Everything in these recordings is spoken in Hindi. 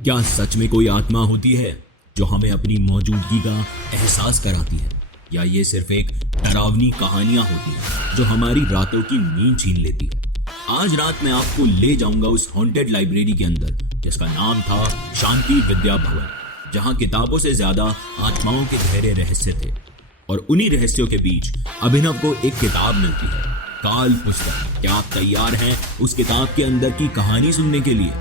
क्या सच में कोई आत्मा होती है जो हमें अपनी मौजूदगी का एहसास कराती है, या ये सिर्फ एक डरावनी कहानियां होती हैं जो हमारी रातों की नींद छीन लेती है। आज रात मैं आपको ले जाऊंगा उस हॉन्टेड लाइब्रेरी के अंदर जिसका नाम था शांति विद्या भवन, जहां किताबों से ज्यादा आत्माओं के गहरे रहस्य थे। और उन्हीं रहस्यों के बीच अभिनव को एक किताब मिलती है, काल पुस्तक। क्या आप तैयार हैं उस किताब के अंदर की कहानी सुनने के लिए?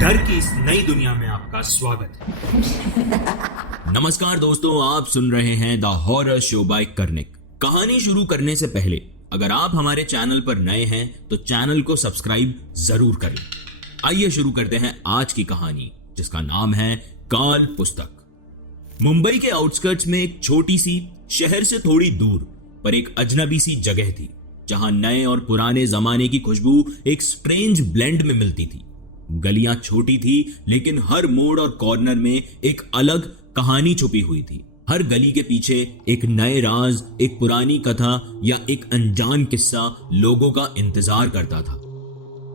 डर की इस नई दुनिया में आपका स्वागत है। नमस्कार दोस्तों, आप सुन रहे हैं the horror show by Karnik. कहानी शुरू करने से पहले अगर आप हमारे चैनल पर नए हैं तो चैनल को सब्सक्राइब जरूर करें। आइए शुरू करते हैं आज की कहानी, जिसका नाम है काल पुस्तक। मुंबई के आउटस्कर्ट्स में एक छोटी सी, शहर से थोड़ी दूर पर एक अजनबी सी जगह थी, जहां नए और पुराने जमाने की खुशबू एक स्ट्रेंज ब्लेंड में मिलती थी। गलियां छोटी थी, लेकिन हर मोड़ और कॉर्नर में एक अलग कहानी छुपी हुई थी। हर गली के पीछे एक नए राज, एक पुरानी कथा या एक अनजान किस्सा लोगों का इंतजार करता था।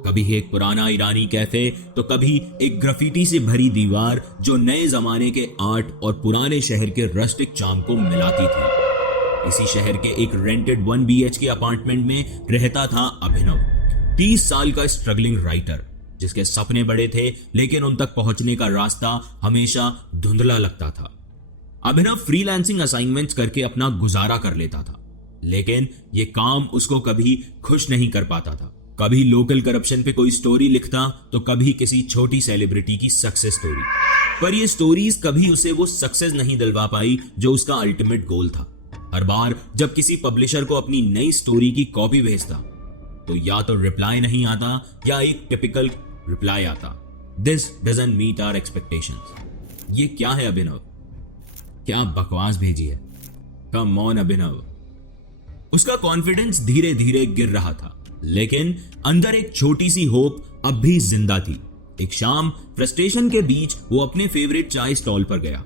कभी एक पुराना ईरानी कैफे तो कभी एक ग्राफिटी से भरी दीवार जो नए जमाने के आर्ट और पुराने शहर के रस्टिक चार्म को मिलाती थी। इसी शहर के एक रेंटेड 1 BHK अपार्टमेंट में रहता था अभिनव, 30 साल का स्ट्रगलिंग राइटर, जिसके सपने बड़े थे लेकिन उन तक पहुंचने का रास्ता हमेशा धुंधला लगता था। अभिनव फ्रीलांसिंग असाइनमेंट्स करके अपना गुजारा कर लेता था, लेकिन यह काम उसको कभी खुश नहीं कर पाता था। कभी लोकल करप्शन पे कोई स्टोरी लिखता तो कभी किसी छोटी सेलिब्रिटी की सक्सेस स्टोरी, पर ये स्टोरीज कभी उसे वो सक्सेस नहीं दिलवा पाई जो उसका अल्टीमेट गोल था। हर बार जब किसी पब्लिशर को अपनी नई स्टोरी की कॉपी भेजता तो या तो रिप्लाई नहीं आता या एक टिपिकल रिप्लाई आता, this doesn't meet our expectations. ये क्या है अभिनव, क्या बकवास भेजी है, कम ऑन अभिनव। उसका कॉन्फिडेंस धीरे धीरे गिर रहा था, लेकिन अंदर एक छोटी सी होप अब भी जिंदा थी। एक शाम फ्रस्ट्रेशन के बीच वो अपने फेवरेट चाय स्टॉल पर गया।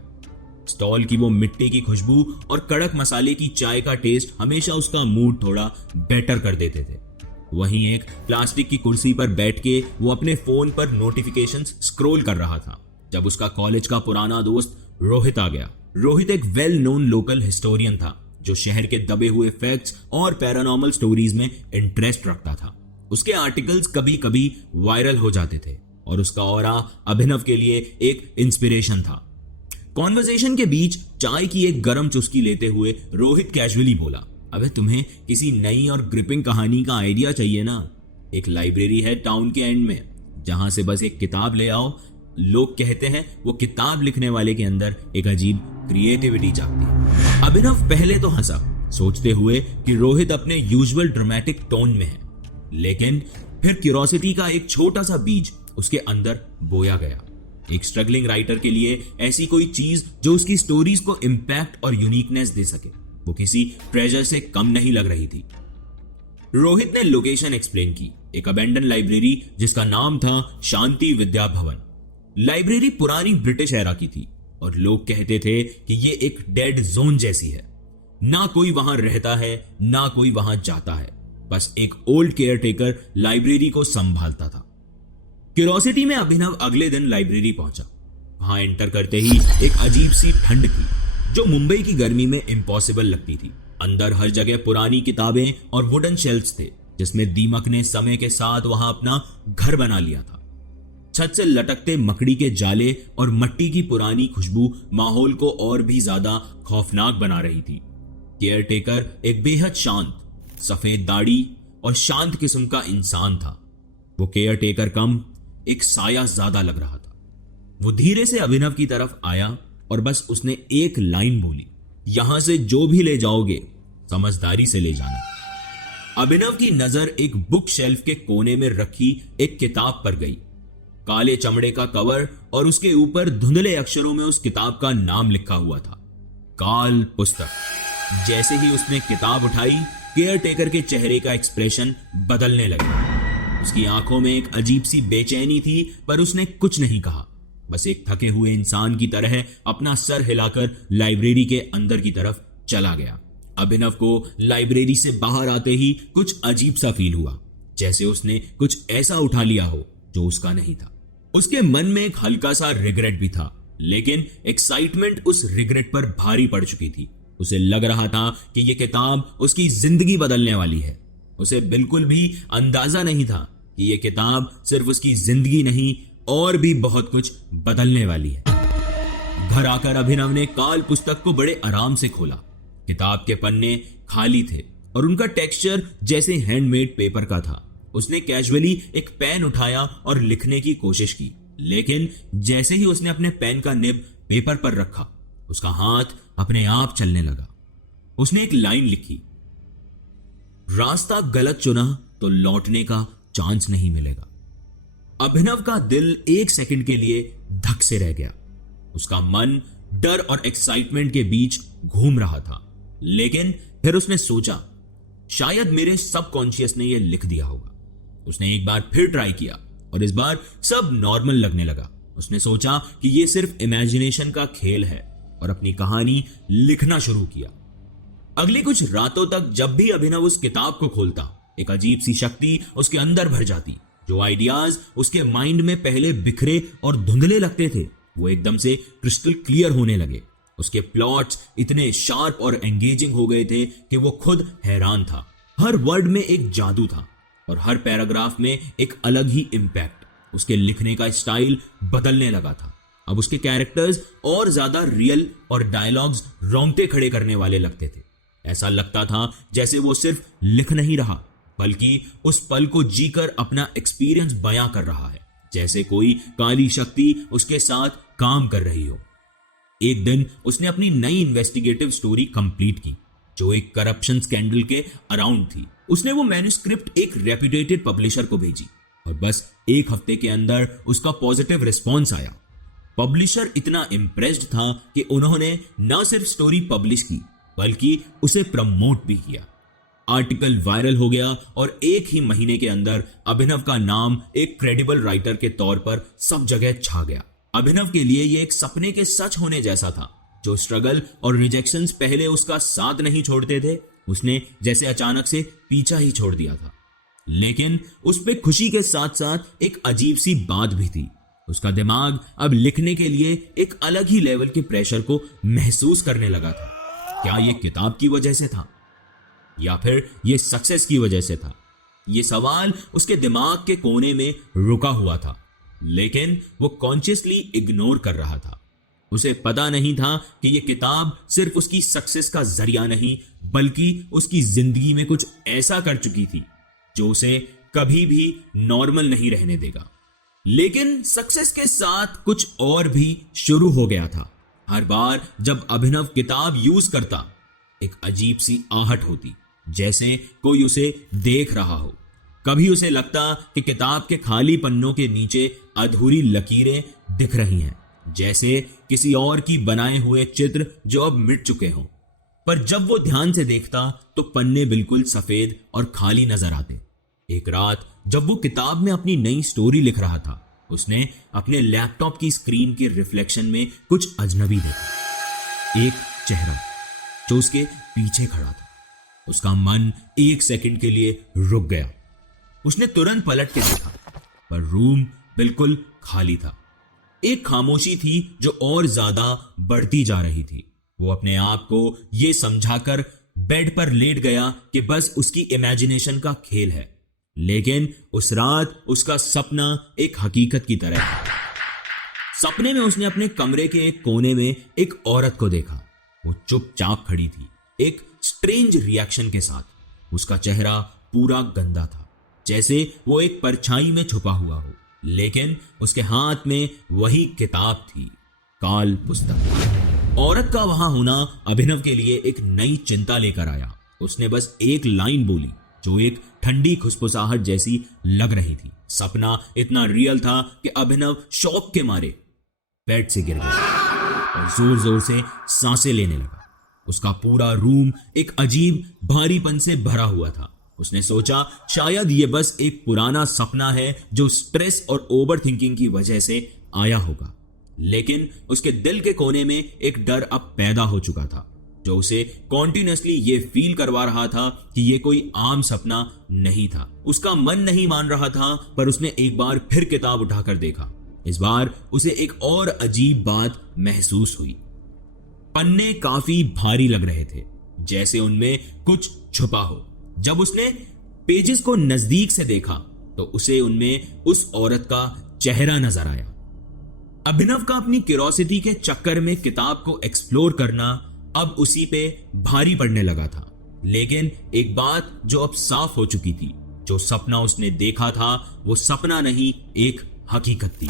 स्टॉल की वो मिट्टी की खुशबू और कड़क मसाले की चाय का टेस्ट हमेशा उसका मूड थोड़ा बेटर कर देते थे। वहीं एक प्लास्टिक की कुर्सी पर बैठ के वो अपने फोन पर नोटिफिकेशंस स्क्रॉल कर रहा था जब उसका कॉलेज का पुराना दोस्त रोहित आ गया। रोहित एक वेल नोन लोकल हिस्टोरियन था जो शहर के दबे हुए फैक्ट्स और पैरानॉर्मल स्टोरीज में इंटरेस्ट रखता था। उसके आर्टिकल्स कभी कभी वायरल हो जाते थे और उसका ऑरा अभिनव के लिए एक इंस्पिरेशन था। कॉन्वर्सेशन के बीच चाय की एक गर्म चुस्की लेते हुए रोहित कैजुअली बोला, अबे तुम्हें किसी नई और ग्रिपिंग कहानी का आइडिया चाहिए ना? एक लाइब्रेरी है टाउन के एंड में, जहां से बस एक किताब ले आओ। लोग कहते हैं वो किताब लिखने वाले के अंदर एक अजीब क्रिएटिविटी जागती है। अभिनव पहले तो हंसा, सोचते हुए कि रोहित अपने यूजुअल ड्रामेटिक टोन में है, लेकिन फिर क्यूरोसिटी का एक छोटा सा बीज उसके अंदर बोया गया। एक स्ट्रगलिंग राइटर के लिए ऐसी कोई चीज जो उसकी स्टोरीज को इंपैक्ट और यूनिकनेस दे सके, वो किसी ट्रेजर से कम नहीं लग रही थी। रोहित ने लोकेशन एक्सप्लेन की, एक अबेंडन लाइब्रेरी जिसका नाम था शांति विद्या भवन। लाइब्रेरी पुरानी ब्रिटिश एरा की थी और लोग कहते थे कि ये एक डेड जोन जैसी है। ना कोई वहां रहता है, ना कोई वहां जाता है, बस एक ओल्ड केयर टेकर लाइब्रेरी को संभालता था। क्यूरोसिटी में अभिनव अगले दिन लाइब्रेरी पहुंचा। वहां एंटर करते ही एक अजीब सी ठंड थी जो मुंबई की गर्मी में इम्पॉसिबल लगती थी। अंदर हर जगह पुरानी किताबें और वुडन शेल्फ्स थे, जिसमें दीमक ने समय के साथ वहां अपना घर बना लिया था। छत से लटकते मकड़ी के जाले और मट्टी की पुरानी खुशबू माहौल को और भी ज्यादा खौफनाक बना रही थी। केयरटेकर एक बेहद शांत, सफेद दाढ़ी और शांत किस्म का इंसान था। वो केयरटेकर कम एक साया ज्यादा लग रहा था। वो धीरे से अभिनव की तरफ आया और बस उसने एक लाइन बोली, यहां से जो भी ले जाओगे समझदारी से ले जाना। अभिनव की नजर एक बुक शेल्फ के कोने में रखी एक किताब पर गई। काले चमड़े का कवर और उसके ऊपर धुंधले अक्षरों में उस किताब का नाम लिखा हुआ था, काल पुस्तक। जैसे ही उसने किताब उठाई, केयरटेकर के चेहरे का एक्सप्रेशन बदलने लगा। उसकी आंखों में एक अजीब सी बेचैनी थी, पर उसने कुछ नहीं कहा, बस एक थके हुए इंसान की तरह अपना सर हिलाकर लाइब्रेरी के अंदर की तरफ चला गया। अभिनव को लाइब्रेरी से बाहर आते ही कुछ अजीब सा फील हुआ, जैसे उसने कुछ ऐसा उठा लिया हो जो उसका नहीं था। उसके मन में एक हल्का सा रिग्रेट भी था, लेकिन एक्साइटमेंट उस रिग्रेट पर भारी पड़ चुकी थी। उसे लग रहा था कि यह किताब उसकी जिंदगी बदलने वाली है। उसे बिल्कुल भी अंदाजा नहीं था कि यह किताब सिर्फ उसकी जिंदगी नहीं और भी बहुत कुछ बदलने वाली है। घर आकर अभिनव ने काल पुस्तक को बड़े आराम से खोला। किताब के पन्ने खाली थे और उनका टेक्सचर जैसे हैंडमेड पेपर का था। उसने कैजुअली एक पेन उठाया और लिखने की कोशिश की, लेकिन जैसे ही उसने अपने पेन का निब पेपर पर रखा, उसका हाथ अपने आप चलने लगा। उसने एक लाइन लिखी, रास्ता गलत चुना तो लौटने का चांस नहीं मिलेगा। अभिनव का दिल एक सेकंड के लिए धक से रह गया। उसका मन डर और एक्साइटमेंट के बीच घूम रहा था, लेकिन फिर उसने सोचा, शायद मेरे सबकॉन्शियस ने यह लिख दिया होगा। उसने एक बार फिर ट्राई किया और इस बार सब नॉर्मल लगने लगा। उसने सोचा कि यह सिर्फ इमेजिनेशन का खेल है और अपनी कहानी लिखना शुरू किया। अगली कुछ रातों तक जब भी अभिनव उस किताब को खोलता, एक अजीब सी शक्ति उसके अंदर भर जाती। जो आइडियाज उसके माइंड में पहले बिखरे और धुंधले लगते थे, वो एकदम से क्रिस्टल क्लियर होने लगे। उसके प्लॉट्स इतने शार्प और एंगेजिंग हो गए थे कि वो खुद हैरान था। हर वर्ड में एक जादू था और हर पैराग्राफ में एक अलग ही इम्पैक्ट। उसके लिखने का स्टाइल बदलने लगा था। अब उसके कैरेक्टर्स और ज्यादा रियल और डायलॉग्स रोंगटे खड़े करने वाले लगते थे। ऐसा लगता था जैसे वो सिर्फ लिख नहीं रहा, बल्कि उस पल को जीकर अपना एक्सपीरियंस बयां कर रहा है, जैसे कोई काली शक्ति उसके साथ काम कर रही हो। एक दिन उसने अपनी नई इन्वेस्टिगेटिव स्टोरी कंप्लीट की, जो एक करप्शन स्कैंडल के अराउंड थी। उसने वो मैन्युस्क्रिप्ट एक रेप्यूटेड पब्लिशर को भेजी और बस एक हफ्ते के अंदर उसका पॉजिटिव रिस्पॉन्स आया। पब्लिशर इतना इम्प्रेस्ड था कि उन्होंने न सिर्फ स्टोरी पब्लिश की, बल्कि उसे प्रमोट भी किया। आर्टिकल वायरल हो गया और एक ही महीने के अंदर अभिनव का नाम एक क्रेडिबल राइटर के तौर पर सब जगह छा गया। अभिनव के लिए यह एक सपने के सच होने जैसा था। जो स्ट्रगल और रिजेक्शंस पहले उसका साथ नहीं छोड़ते थे, उसने जैसे अचानक से पीछा ही छोड़ दिया था। लेकिन उस पे खुशी के साथ साथ एक अजीब सी बात भी थी। उसका दिमाग अब लिखने के लिए एक अलग ही लेवल के प्रेशर को महसूस करने लगा था। क्या यह किताब की वजह से था या फिर यह सक्सेस की वजह से था? यह सवाल उसके दिमाग के कोने में रुका हुआ था, लेकिन वो कॉन्शियसली इग्नोर कर रहा था। उसे पता नहीं था कि यह किताब सिर्फ उसकी सक्सेस का जरिया नहीं, बल्कि उसकी जिंदगी में कुछ ऐसा कर चुकी थी जो उसे कभी भी नॉर्मल नहीं रहने देगा। लेकिन सक्सेस के साथ कुछ और भी शुरू हो गया था। हर बार जब अभिनव किताब यूज करता, एक अजीब सी आहट होती, जैसे कोई उसे देख रहा हो। कभी उसे लगता कि किताब के खाली पन्नों के नीचे अधूरी लकीरें दिख रही हैं, जैसे किसी और की बनाए हुए चित्र जो अब मिट चुके हों। पर जब वो ध्यान से देखता तो पन्ने बिल्कुल सफेद और खाली नजर आते। एक रात जब वो किताब में अपनी नई स्टोरी लिख रहा था, उसने अपने लैपटॉप की स्क्रीन के रिफ्लेक्शन में कुछ अजनबी देखा। एक चेहरा जो उसके पीछे खड़ा था। उसका मन एक सेकंड के लिए रुक गया। उसने तुरंत पलट के देखा, पर रूम बिल्कुल खाली था। एक खामोशी थी जो और ज्यादा बढ़ती जा रही थी। वो अपने आप को यह समझाकर बेड पर लेट गया कि बस उसकी इमेजिनेशन का खेल है, लेकिन उस रात उसका सपना एक हकीकत की तरह था। सपने में उसने अपने कमरे के एक कोने में एक औरत को देखा। वो चुपचाप खड़ी थी, एक स्ट्रेंज रिएक्शन के साथ। उसका चेहरा पूरा गंदा था, जैसे वो एक परछाई में छुपा हुआ हो, लेकिन उसके हाथ में वही किताब थी, काल पुस्तक। औरत का वहां होना अभिनव के लिए एक नई चिंता लेकर आया। उसने बस एक लाइन बोली जो एक ठंडी खुशबुसाहट जैसी लग रही थी। सपना इतना रियल था कि अभिनव शॉक के मारे बेड से गिर गया और जोर जोर से सांसें लेने लगा। उसका पूरा रूम एक अजीब भारीपन से भरा हुआ था। उसने सोचा शायद ये बस एक पुराना सपना है जो स्ट्रेस और ओवर थिंकिंग की वजह से आया होगा। लेकिन उसके दिल के कोने में एक डर अब पैदा हो चुका था, जो उसे कॉन्टिन्यूसली ये फील करवा रहा था कि ये कोई आम सपना नहीं था। उसका मन नहीं मान रहा था, पर उसने एक बार फिर किताब उठाकर देखा। इस बार उसे एक और अजीब बात महसूस हुई। पन्ने काफी भारी लग रहे थे, जैसे उनमें कुछ छुपा हो। जब उसने पेजेस को नजदीक से देखा तो उसे उनमें उस औरत का चेहरा नजर आया। अभिनव का अपनी क्यूरोसिटी के चक्कर में किताब को एक्सप्लोर करना अब उसी पे भारी पड़ने लगा था। लेकिन एक बात जो अब साफ हो चुकी थी, जो सपना उसने देखा था वो सपना नहीं, एक हकीकत थी।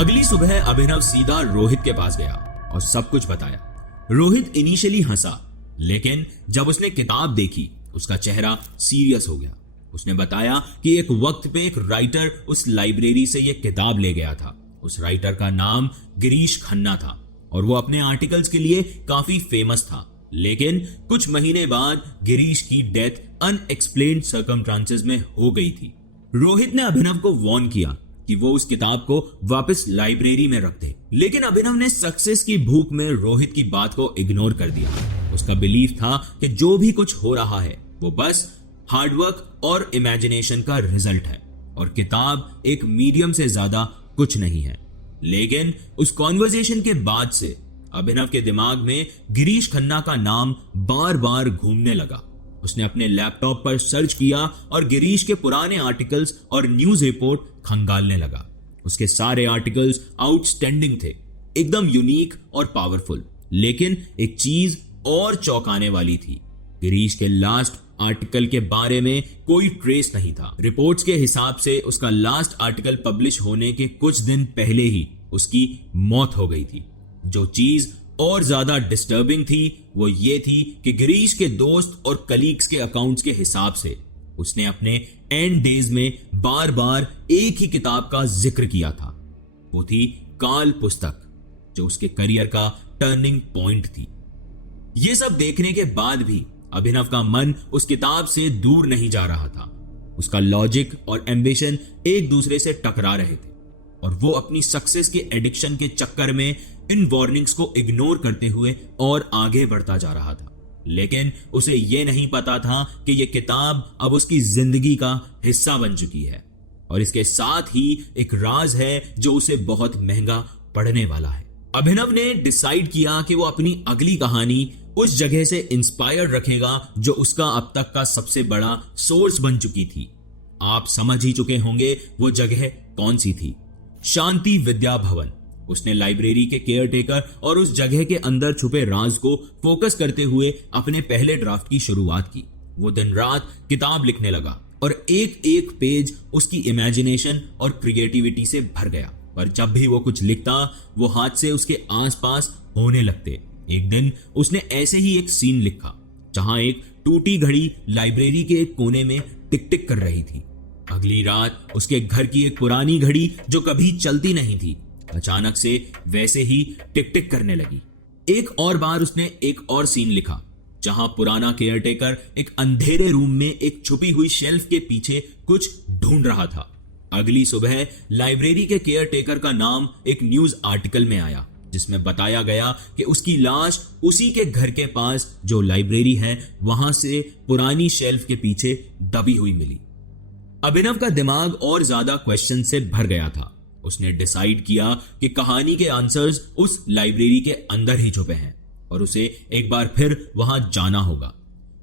अगली सुबह अभिनव सीधा रोहित के पास गया और सब कुछ बताया। रोहित इनिशियली हंसा, लेकिन जब उसने किताब देखी उसका चेहरा सीरियस हो गया। उसने बताया कि एक वक्त पे एक राइटर उस लाइब्रेरी से यह किताब ले गया था। उस राइटर का नाम गिरीश खन्ना था और वो अपने आर्टिकल्स के लिए काफी फेमस था। लेकिन कुछ महीने बाद गिरीश की डेथ अनएक्सप्लेन्ड सर्कमस्टांसेस में हो गई थी। रोहित ने अभिनव को वार्न किया कि वो उस किताब को वापस लाइब्रेरी में रख दे, लेकिन अभिनव ने सक्सेस की भूख में रोहित की बात को इग्नोर कर दिया। उसका बिलीफ था कि जो भी कुछ हो रहा है वो बस हार्डवर्क और इमेजिनेशन का रिजल्ट है और किताब एक मीडियम से ज्यादा कुछ नहीं है। लेकिन उस कॉन्वर्सेशन के बाद से अभिनव के दिमाग में गिरीश खन्ना का नाम बार बार घूमने लगा। उसने अपने लैपटॉप पर सर्च किया और गिरीश के पुराने आर्टिकल्स और न्यूज रिपोर्ट खंगालने लगा। उसके सारे आर्टिकल्स आउटस्टैंडिंग थे, एकदम यूनिक और पावरफुल। लेकिन एक चीज और चौंकाने वाली थी, गिरीश के लास्ट आर्टिकल के बारे में कोई ट्रेस नहीं था। रिपोर्ट्स के हिसाब से उसका लास्ट आर्टिकल पब्लिश होने के कुछ दिन पहले ही उसकी मौत हो गई थी। जो चीज और ज्यादा डिस्टर्बिंग थी वो ये थी कि गिरीश के दोस्त और कलीग्स के अकाउंट्स के हिसाब से उसने अपने एंड डेज में बार बार एक ही किताब का जिक्र किया था। वो थी काल पुस्तक, जो उसके करियर का टर्निंग पॉइंट थी। ये सब देखने के बाद भी अभिनव का मन उस किताब से दूर नहीं जा रहा था। उसका लॉजिक और एम्बिशन एक दूसरे से टकरा रहे थे और वो अपनी सक्सेस के एडिक्शन के चक्कर में इन वार्निंग्स को इग्नोर करते हुए और आगे बढ़ता जा रहा था। लेकिन उसे यह नहीं पता था कि यह किताब अब उसकी जिंदगी का हिस्सा बन चुकी है और इसके साथ ही एक राज है जो उसे बहुत महंगा पड़ने वाला है। अभिनव ने डिसाइड किया कि वो अपनी अगली कहानी उस जगह से इंस्पायर रखेगा जो उसका अब तक का सबसे बड़ा सोर्स बन चुकी थी। आप समझ ही चुके होंगे वो जगह कौन सी थी, शांति विद्या भवन। उसने लाइब्रेरी के केयरटेकर और उस जगह के अंदर छुपे राज को फोकस करते हुए अपने पहले ड्राफ्ट की शुरुआत की। वो दिन रात किताब लिखने लगा और एक एक पेज उसकी इमेजिनेशन और क्रिएटिविटी से भर गया। पर जब भी वो कुछ लिखता वो हाथ से उसके आसपास होने लगते। एक दिन उसने ऐसे ही एक सीन लिखा जहां एक टूटी घड़ी लाइब्रेरी के एक कोने में टिक टिक कर रही थी। अगली रात उसके घर की एक पुरानी घड़ी जो कभी चलती नहीं थी अचानक से वैसे ही टिक टिक करने लगी। एक और बार उसने एक और सीन लिखा जहां पुराना केयरटेकर एक अंधेरे रूम में एक छुपी हुई शेल्फ के पीछे कुछ ढूंढ रहा था। अगली सुबह लाइब्रेरी के केयरटेकर का नाम एक न्यूज आर्टिकल में आया जिसमें बताया गया कि उसकी लाश उसी के घर के पास जो लाइब्रेरी है वहां से पुरानी शेल्फ के पीछे दबी हुई मिली। अभिनव का दिमाग और ज्यादा क्वेश्चन से भर गया था। उसने डिसाइड किया कि कहानी के आंसर्स उस लाइब्रेरी के अंदर ही छुपे हैं और उसे एक बार फिर वहां जाना होगा।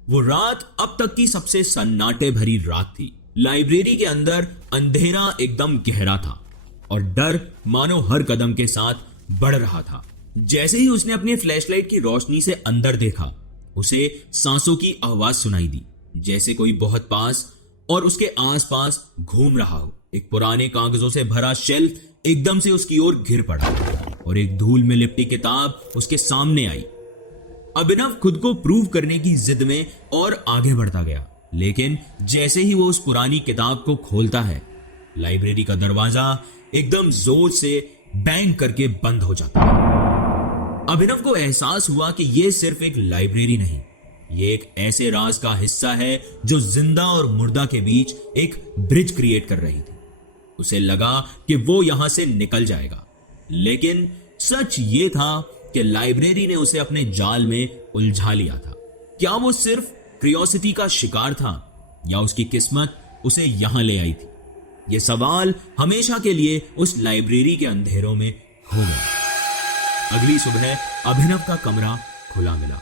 वो रात अब तक की सबसे सन्नाटे भरी रात थी। लाइब्रेरी के अंदर अंधेरा एकदम गहरा था और डर मानो हर कदम के साथ बढ़ रहा था। जैसे ही उसने अपनी फ्लैशलाइट की रोशनी से अंदर देखा उसे सांसों की आवाज सुनाई दी, जैसे कोई बहुत पास और उसके आसपास घूम रहा हो। एक पुराने कागजों से भरा शेल्फ एकदम से उसकी ओर घिर पड़ा और एक धूल में लिपटी किताब उसके सामने आई। अभिनव खुद को प्रूव करने की जिद में और आगे बढ़ता गया, लेकिन जैसे ही वो उस पुरानी किताब को खोलता है लाइब्रेरी का दरवाजा एकदम जोर से बैंग करके बंद हो जाता है। अभिनव को एहसास हुआ कि यह सिर्फ एक लाइब्रेरी नहीं, ये एक ऐसे राज का हिस्सा है जो जिंदा और मुर्दा के बीच एक ब्रिज क्रिएट कर रही थी। उसे लगा कि वो यहां से निकल जाएगा, लेकिन सच ये था कि लाइब्रेरी ने उसे अपने जाल में उलझा लिया था। क्या वो सिर्फ क्यूरियोसिटी का शिकार था या उसकी किस्मत उसे यहां ले आई थी? ये सवाल हमेशा के लिए उस लाइब्रेरी के अंधेरों में खो गया। अगली सुबह अभिनव का कमरा खुला मिला,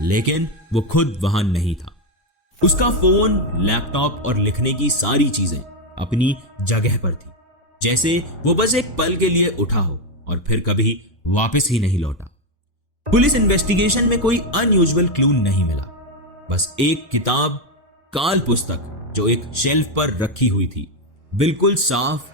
लेकिन वो खुद वहां नहीं था। उसका फोन, लैपटॉप और लिखने की सारी चीजें अपनी जगह पर थी, जैसे वो बस एक पल के लिए उठा हो और फिर कभी वापस ही नहीं लौटा। पुलिस इन्वेस्टिगेशन में कोई अनयूजुअल क्लू नहीं मिला, बस एक किताब, काल पुस्तक जो एक शेल्फ पर रखी हुई थी, बिल्कुल साफ,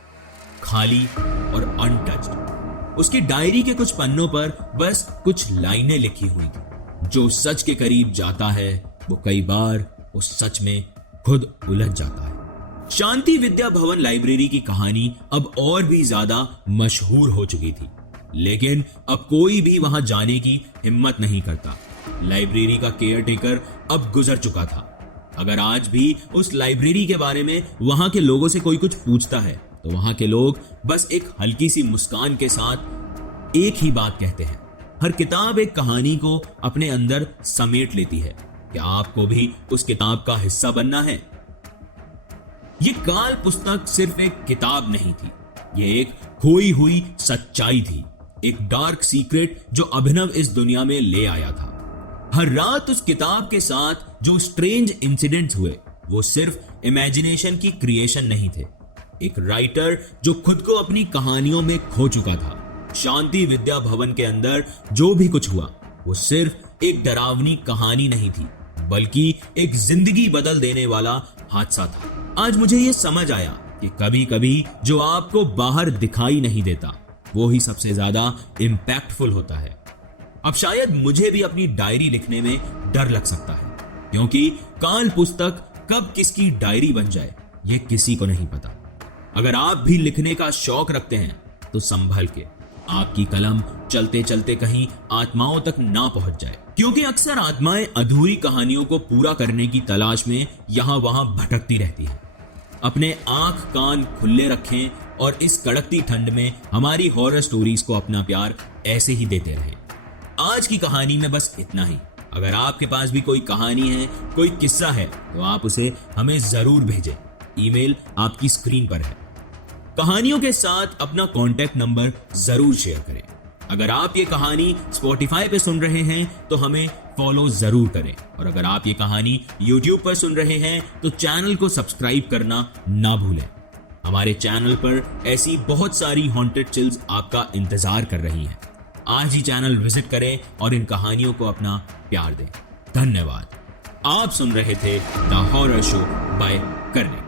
खाली और अनटच्ड। उसकी डायरी के कुछ पन्नों पर बस कुछ लाइनें लिखी हुई थी, जो सच के करीब जाता है वो कई बार उस सच में खुद उलझ जाता है। शांति विद्या भवन लाइब्रेरी की कहानी अब और भी ज्यादा मशहूर हो चुकी थी, लेकिन अब कोई भी वहां जाने की हिम्मत नहीं करता। लाइब्रेरी का केयरटेकर अब गुजर चुका था। अगर आज भी उस लाइब्रेरी के बारे में वहां के लोगों से कोई कुछ पूछता है तो वहां के लोग बस एक हल्की सी मुस्कान के साथ एक ही बात कहते हैं, हर किताब एक कहानी को अपने अंदर समेट लेती है। क्या आपको भी उस किताब का हिस्सा बनना है? ये काल पुस्तक सिर्फ एक किताब नहीं थी, ये एक खोई हुई सच्चाई थी, एक डार्क सीक्रेट जो अभिनव इस दुनिया में ले आया था। हर रात उस किताब के साथ जो स्ट्रेंज इंसिडेंट्स हुए वो सिर्फ इमेजिनेशन की क्रिएशन नहीं थे। एक राइटर जो खुद को अपनी कहानियों में खो चुका था। शांति विद्या भवन के अंदर जो भी कुछ हुआ वो सिर्फ एक डरावनी कहानी नहीं थी, बल्कि एक जिंदगी बदल देने वाला हादसा था। आज मुझे ये समझ आया कि कभी कभी जो आपको बाहर दिखाई नहीं देता वो ही सबसे ज्यादा इंपैक्टफुल होता है। अब शायद मुझे भी अपनी डायरी लिखने में डर लग सकता है, क्योंकि काल पुस्तक कब किसकी डायरी बन जाए ये किसी को नहीं पता। अगर आप भी लिखने का शौक रखते हैं तो संभल के, आपकी कलम चलते चलते कहीं आत्माओं तक ना पहुंच जाए, क्योंकि अक्सर आत्माएं अधूरी कहानियों को पूरा करने की तलाश में यहां वहां भटकती रहती हैं। अपने आंख कान खुले रखें और इस कड़कती ठंड में हमारी हॉरर स्टोरीज को अपना प्यार ऐसे ही देते रहें। आज की कहानी में बस इतना ही। अगर आपके पास भी कोई कहानी है, कोई किस्सा है, तो आप उसे हमें जरूर भेजें। ईमेल आपकी स्क्रीन पर है। कहानियों के साथ अपना कांटेक्ट नंबर जरूर शेयर करें। अगर आप ये कहानी स्पॉटिफाई पे सुन रहे हैं तो हमें फॉलो जरूर करें, और अगर आप ये कहानी यूट्यूब पर सुन रहे हैं तो चैनल को सब्सक्राइब करना ना भूलें। हमारे चैनल पर ऐसी बहुत सारी हॉन्टेड चिल्स आपका इंतजार कर रही हैं। आज ही चैनल विजिट करें और इन कहानियों को अपना प्यार दें। धन्यवाद। आप सुन रहे थे द हॉरर शो बाय करनिक।